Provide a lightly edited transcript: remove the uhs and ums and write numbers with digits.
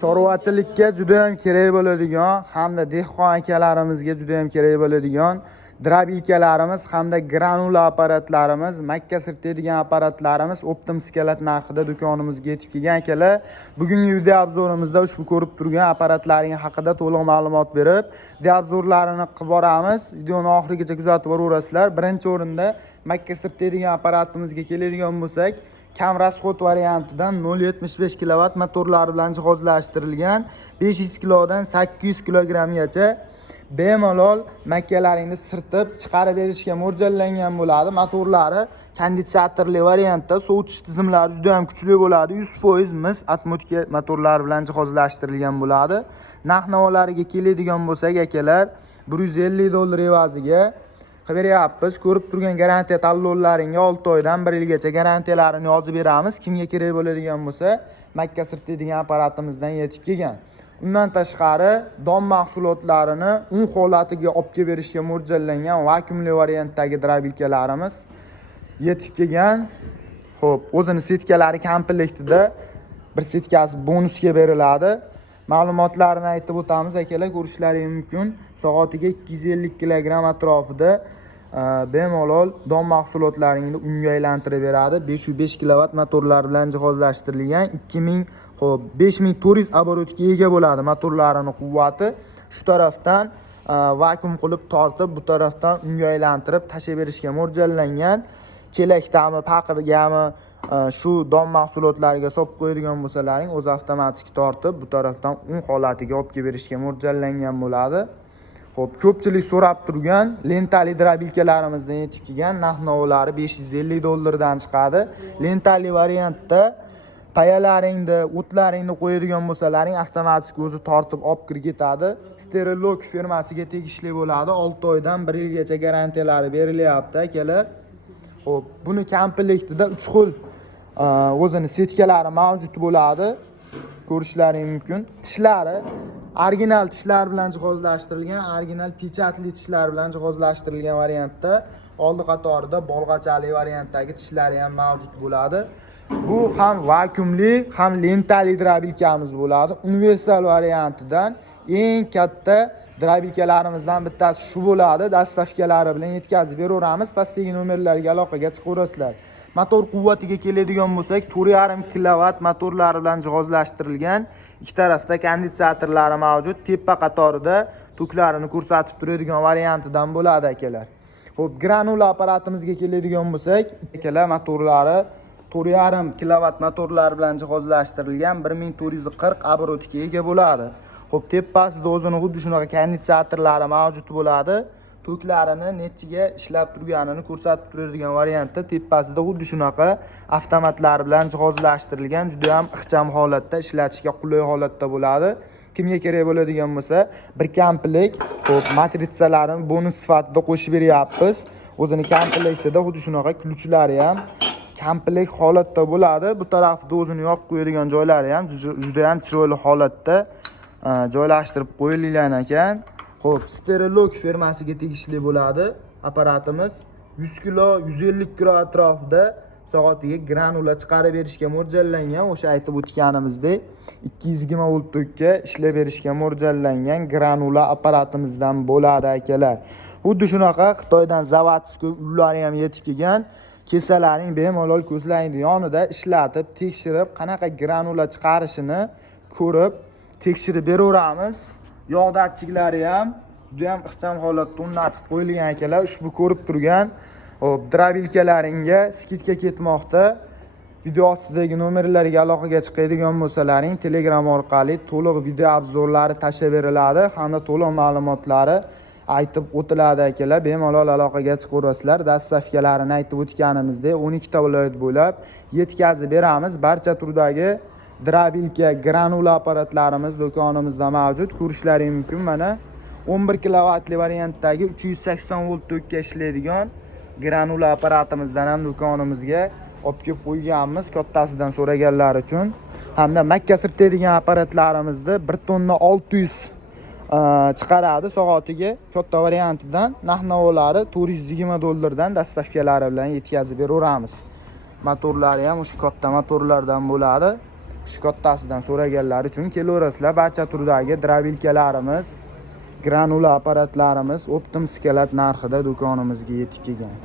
chorvachilikka juda ham kerak bo'ladigan hamda dehqon akalarimizga juda ham kerak bo'ladigan drabilkalarimiz hamda granula apparatlarimiz, makka sirtadigan apparatlarimiz Optim Skelet narxida do'konimizga yetib kelgan akalar. Bugungi video obzorimizda ushbu ko'rib turgan apparatlaring haqida to'liq ma'lumot berib, video obzorlarini qilib boramiz. Videoni oxirigacha kuzatib boraverasizlar. Birinchi o'rinda makka sirtadigan apparatimizga keladigan bo'lsak, kam rasxod variantidan 0.75 kW motorlar bilan jihozlashtirilgan 500 kilodan 800 kilogrammgacha bemalol makkalaringni sirtib chiqarib berishga mo'ljallangan bo'ladi. Motorlari konditsionerli variantda, sovutish tizimlari juda ham kuchli bo'ladi. 100% mis atmotka motorlar bilan jihozlashtirilgan bo'ladi. Narx-navolariga keladigan bo'lsak akalar, $150 evaziga beryapmiz. Ko'rib turgan garantiya talonlaringga 6 oydan 1 yilgacha garantiyalarini yozib beramiz. Kimga kerak bo'ladigan bo'lsa, makka sirtadigan apparatimizdan yetib kelgan. Undan tashqari don mahsulotlarini un holatiga olib kelib berishga mo'ljallangan vakuumli variantdagi drabilkalarimiz yetib kelgan. Xo'p, o'zini setkalari komplektida bir setkasi bonusga beriladi. Ma'lumotlarini aytib o'tamiz akalar, ko'rishlaringiz mumkin. Soatiga 250 kg atrofida bemalol don mahsulotlaringni unga aylantirib beradi. 505 kW motorlar bilan jihozlashtirilgan 5400 оборотga ega bo'ladi motorlarining quvvati. Shu tarafdan vakuum qilib tortib, bu tarafdan unga aylantirib tashib berishga mo'ljallangan. Chelakdami, paqirgami shu don mahsulotlariga solib qo'yadigan bo'lsalaring, o'zi avtomatik tortib, bu tarafdan un holatiga olib kelib berishga mo'ljallangan bo'ladi. Xo'p, ko'pchilik so'rab turgan lentali drabilkalarimizdan yetib kelgan. Narx-navolari $550 dan chiqadi. Lentali variantda payalaringni, o'tlaringni qo'yadigan bo'lsalaring, avtomatik o'zi tortib olib kirib ketadi. Sterilok firmasiga tegishli bo'ladi. 6 oydan 1 yilgacha garantiyalari berilyapti akalar. Xo'p, buni komplektida 3 xil o'zini setkalari mavjud bo'ladi. Ko'rishlaringiz mumkin. Tishlari original tishlar bilan jihozlashtirilgan, original pechatli tishlar bilan jihozlashtirilgan variantda, oldi qatorida bolg'achali variantdagi tishlari ham mavjud bo'ladi. Bu ham vakuumli, ham lentali drabilkamiz bo'ladi. Universal variantidan eng katta drabilkalarimizdan bittasi shu bo'ladi. Dastavkalari bilan yetkazib beraveramiz. Pastdagi nomerlarga aloqaga chiqaverasizlar. Motor quvvatiga keladigan bo'lsak, 4.5 kW motorlari bilan jihozlashtirilgan. Ikki tarafda konditsionerlari mavjud. Tepa qatorida toklarini ko'rsatib turadigan variantidan bo'ladi akalar. Xo'p, granula apparatimizga keladigan bo'lsak, akalar motorlari 4.5 kW motorlar bilan jihozlashtirilgan 1440 оборотga ega bo'ladi. Xo'p, tepasida o'zini xuddi shunaqa konditsionerlari mavjud bo'ladi. Toklarini nechiga ishlab turganini ko'rsatib turadigan variantda tepasida xuddi shunaqa avtomatlar bilan jihozlashtirilgan, juda ham ixcham holatda, ishlatishga qulay holatda bo'ladi. Kimga kerak bo'ladigan bo'lsa, bir komplekt, xo'p, matritsalarni bonus sifatida qo'shib beryapmiz. O'zini komplektida xuddi shunaqa ключlari ham komplekt holatda bo'ladi. Bu tarafda o'zini yopib qo'yadigan joylari ham juda ham chiroyli holatda joylashtirib qo'yilgan ekan. Xo'p, Sterilok firmasiga tegishli bo'ladi apparatimiz. 100 kilo, 150 kilo atrofida soatiga granula chiqarib berishga mo'ljallangan. O'sha aytib o'tganimizdek 220 volt tokka ishlab berishga mo'ljallangan granula apparatimizdan bo'ladi akalar. Xuddi shunaqa Xitoydan zavodskiy ullari ham yetib kelgan. Kesalaring bemalol ko'zlaringni yonida ishlatib, tekshirib, qanaqa granula chiqarishini ko'rib, tekshirib beraveramiz. Yog' datchiklari ham juda ham ixcham holatda o'rnatib qo'yilgan akalar. Ushbu ko'rib turgan drabilkalaringga skidka ketmoqda. Video ostidagi nomerlarga aloqaga chiqadigan bo'lsalaring, Telegram orqali to'liq video obzorlari tashlab beriladi hamda to'liq ma'lumotlari aytib o'tiladi akalar. Bemalol aloqaga chiqaverasizlar. Dastavkalarini aytib o'tganimizdek 12 ta viloyat bo'ylab yetkazib beramiz. Barcha turdagi drabilka, granula apparatlarimiz do'konimizda mavjud. Ko'rishlaringiz mumkin. Mana 11 kW variantdagi 380 volt tokka ishlaydigan granula apparatimizdan ham do'konimizga olib kelib qo'yganmiz, kattasidan so'raganlar uchun. Hamda makka sirtadigan apparatlarimizni 1 tonna 600 chiqaradi soatiga. Katta variantidan narx-navolari $420 dan dastavkalari bilan yetkazib beraveramiz. Motorlari ham o'sha katta motorlardan bo'ladi. kishi kattasidan so'raganlar uchun kelaverasizlar. Barcha turdagi drabilkalarimiz, granula apparatlarimiz Optim Skelat narxida do'konimizga yetib kelgan.